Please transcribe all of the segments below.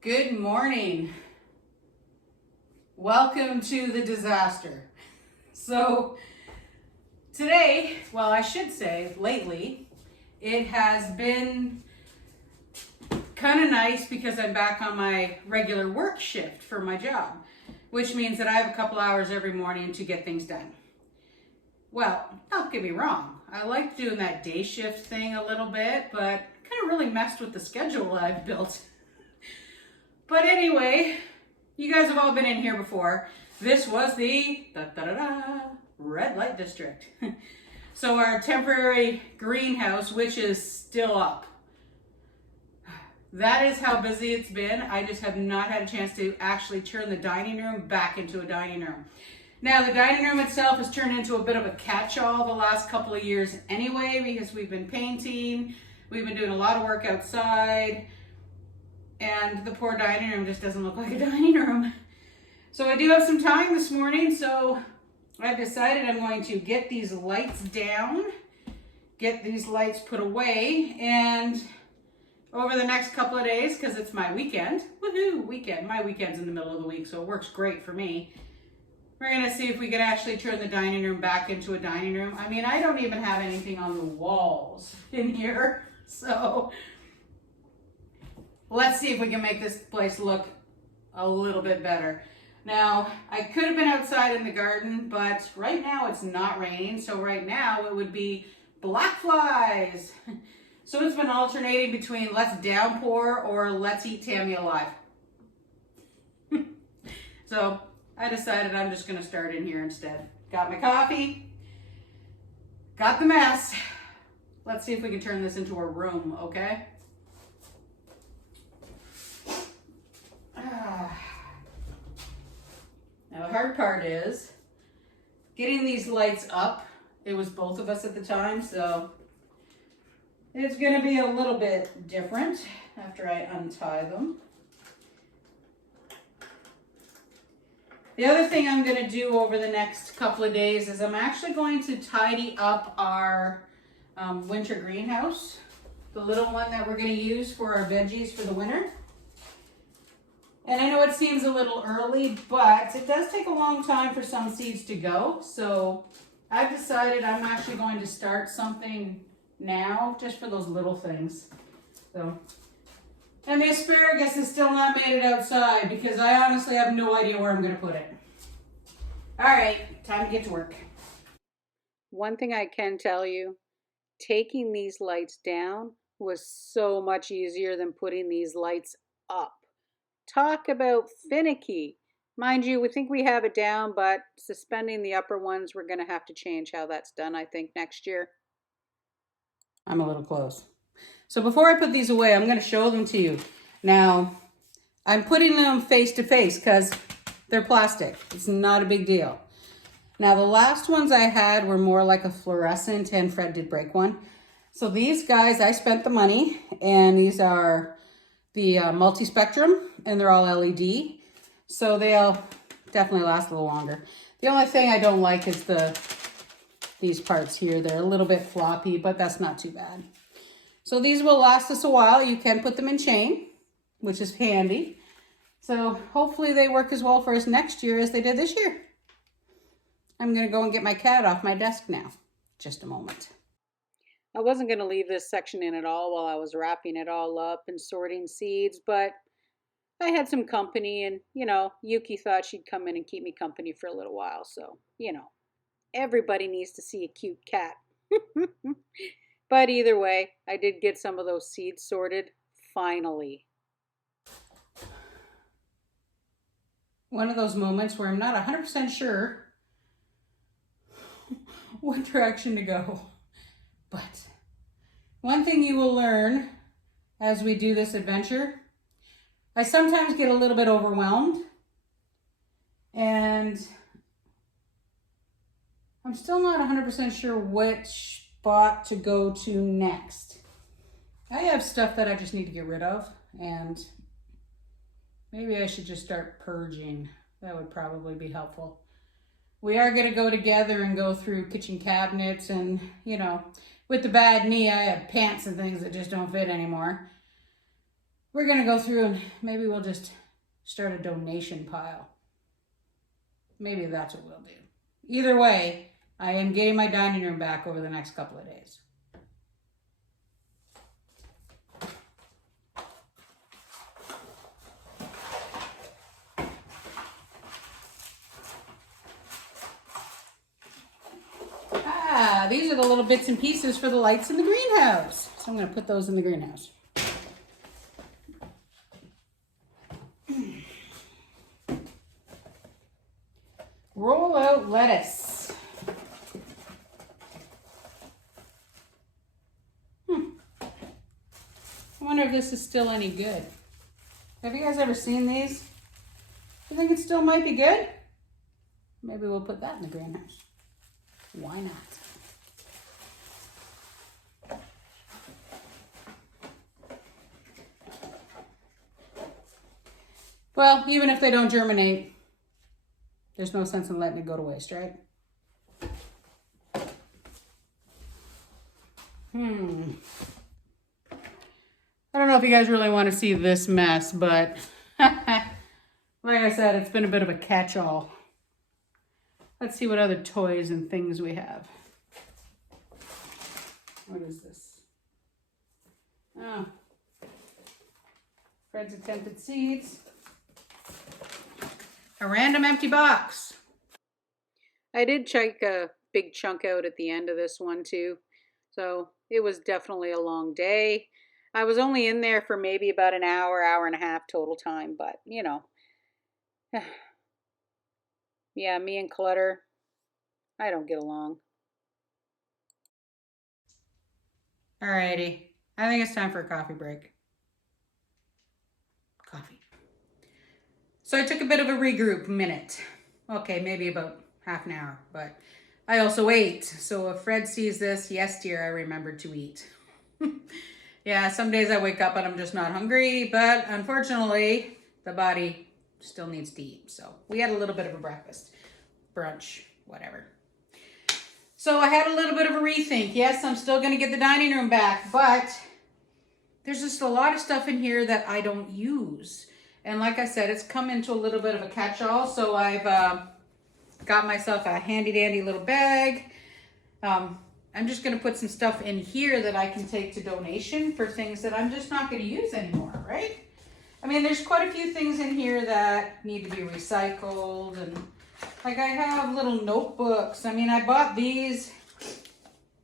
Good morning. Welcome to the disaster. So today, well, I should say lately, it has been kind of nice because I'm back on my regular work shift for my job, which means that I have a couple hours every morning to get things done. Well, don't get me wrong. I like doing that day shift thing a little bit, but kind of really messed with the schedule I've built. But anyway, you guys have all been in here before. This was the red light district. So our temporary greenhouse, which is still up. That is how busy it's been. I just have not had a chance to actually turn the dining room back into a dining room. Now the dining room itself has turned into a bit of a catch-all the last couple of years anyway, because we've been painting, we've been doing a lot of work outside, and the poor dining room just doesn't look like a dining room. So I do have some time this morning, so I've decided I'm going to get these lights down, get these lights put away, and over the next couple of days, because it's my weekend, woohoo, weekend. My weekend's in the middle of the week, so it works great for me. We're gonna see if we can actually turn the dining room back into a dining room. I mean, I don't even have anything on the walls in here, so let's see if we can make this place look a little bit better. Now, I could have been outside in the garden, but right now it's not raining, so right now it would be black flies. So it's been alternating between let's downpour or let's eat Tammy alive. So I decided I'm just gonna start in here instead. Got my coffee, got the mess. Let's see if we can turn this into a room, okay? Now the hard part is getting these lights up. It was both of us at the time, so it's gonna be a little bit different after I untie them. The other thing I'm gonna do over the next couple of days is I'm actually going to tidy up our winter greenhouse, the little one that we're gonna use for our veggies for the winter. And I know it seems a little early, but it does take a long time for some seeds to go. So I've decided I'm actually going to start something now just for those little things. So, and the asparagus has still not made it outside because I honestly have no idea where I'm going to put it. All right, time to get to work. One thing I can tell you, taking these lights down was so much easier than putting these lights up. Talk about finicky. Mind you, we think we have it down, but suspending the upper ones, we're going to have to change how that's done, I think, next year. I'm a little close. So before I put these away, I'm going to show them to you. Now, I'm putting them face to face because they're plastic. It's not a big deal. Now, the last ones I had were more like a fluorescent, and Fred did break one. So these guys, I spent the money, and these are the multi-spectrum, and they're all LED. So they'll definitely last a little longer. The only thing I don't like is these parts here. They're a little bit floppy, but that's not too bad. So these will last us a while. You can put them in chain, which is handy. So hopefully they work as well for us next year as they did this year. I'm gonna go and get my cat off my desk now. Just a moment. I wasn't gonna leave this section in at all while I was wrapping it all up and sorting seeds, but I had some company and, you know, Yuki thought she'd come in and keep me company for a little while. So, you know, everybody needs to see a cute cat. But either way, I did get some of those seeds sorted, finally. One of those moments where I'm not 100% sure what direction to go. But one thing you will learn as we do this adventure, I sometimes get a little bit overwhelmed, and I'm still not 100% sure which spot to go to next. I have stuff that I just need to get rid of, and maybe I should just start purging. That would probably be helpful. We are going to go together and go through kitchen cabinets, and, you know, with the bad knee, I have pants and things that just don't fit anymore. we're going to go through and maybe we'll just start a donation pile. Maybe that's what we'll do. Either way, I am getting my dining room back over the next couple of days. These are the little bits and pieces for the lights in the greenhouse. So I'm going to put those in the greenhouse. Roll out lettuce. I wonder if this is still any good. Have you guys ever seen these? You think it still might be good? Maybe we'll put that in the greenhouse. Why not? Well, even if they don't germinate, there's no sense in letting it go to waste, right? I don't know if you guys really want to see this mess, but like I said, it's been a bit of a catch-all. Let's see what other toys and things we have. What is this? Oh, Fred's Attempted Seeds. A random empty box. I did check a big chunk out at the end of this one too. So it was definitely a long day. I was only in there for maybe about an hour, hour and a half total time, but you know. Yeah, me and clutter, I don't get along. Alrighty, I think it's time for a coffee break. Coffee. So I took a bit of a regroup minute. Okay, maybe about half an hour, but I also ate. So if Fred sees this, yes dear, I remembered to eat. Yeah, some days I wake up and I'm just not hungry, but unfortunately, the body still needs to eat. So we had a little bit of a breakfast, brunch, whatever. So I had a little bit of a rethink. Yes, I'm still gonna get the dining room back, but there's just a lot of stuff in here that I don't use. And like I said, it's come into a little bit of a catch-all. So I've got myself a handy-dandy little bag. I'm just going to put some stuff in here that I can take to donation for things that I'm just not going to use anymore, right? I mean, there's quite a few things in here that need to be recycled. And like I have little notebooks. I mean, I bought these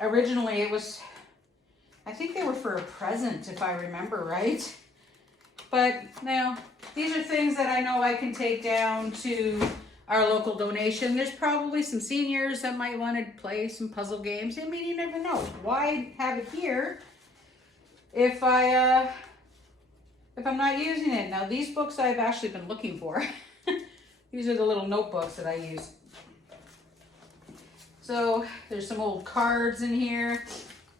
originally. It was, I think they were for a present, if I remember right. But now, these are things that I know I can take down to our local donation. There's probably some seniors that might want to play some puzzle games. I mean, you never know. Why have it here if I'm not using it? Now, these books I've actually been looking for. These are the little notebooks that I use. So there's some old cards in here.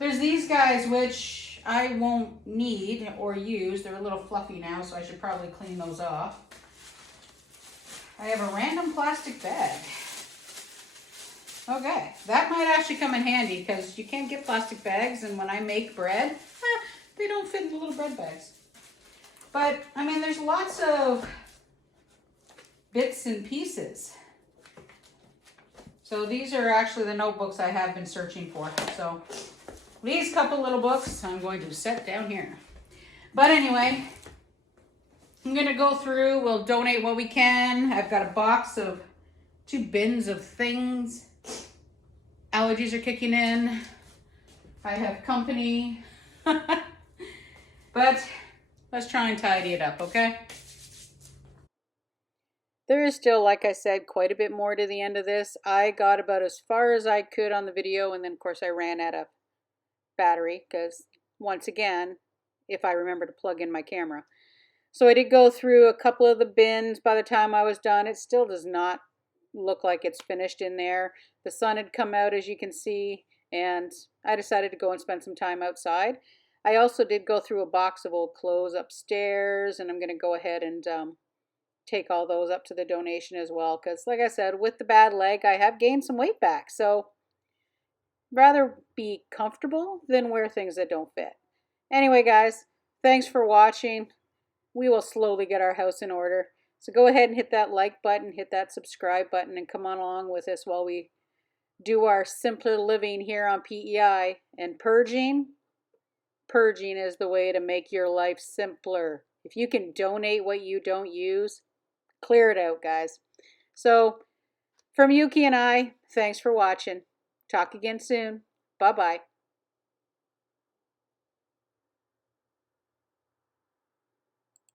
There's these guys, which I won't need or use. They're a little fluffy now, so I should probably clean those off. I have a random plastic bag. Okay, that might actually come in handy because you can't get plastic bags, and when I make bread, they don't fit in the little bread bags. But, I mean, there's lots of bits and pieces. So these are actually the notebooks I have been searching for. So these couple little books I'm going to set down here. But anyway, I'm going to go through. We'll donate what we can. I've got a box of 2 bins of things. Allergies are kicking in. I have company. But let's try and tidy it up, okay? There is still, like I said, quite a bit more to the end of this. I got about as far as I could on the video, and then of course I ran out of battery because, once again, if I remember to plug in my camera. So I did go through a couple of the bins. By the time I was done, it still does not look like it's finished in there. The sun had come out, as you can see, and I decided to go and spend some time outside. I also did go through a box of old clothes upstairs, and I'm going to go ahead and take all those up to the donation as well, because like I said, with the bad leg, I have gained some weight back. So rather be comfortable than wear things that don't fit. Anyway, guys, thanks for watching. we will slowly get our house in order. So go ahead and hit that like button, hit that subscribe button, and come on along with us while we do our simpler living here on PEI. And purging is the way to make your life simpler. If you can donate what you don't use, clear it out, guys. So from Yuki and I, thanks for watching. Talk again soon. Bye-bye.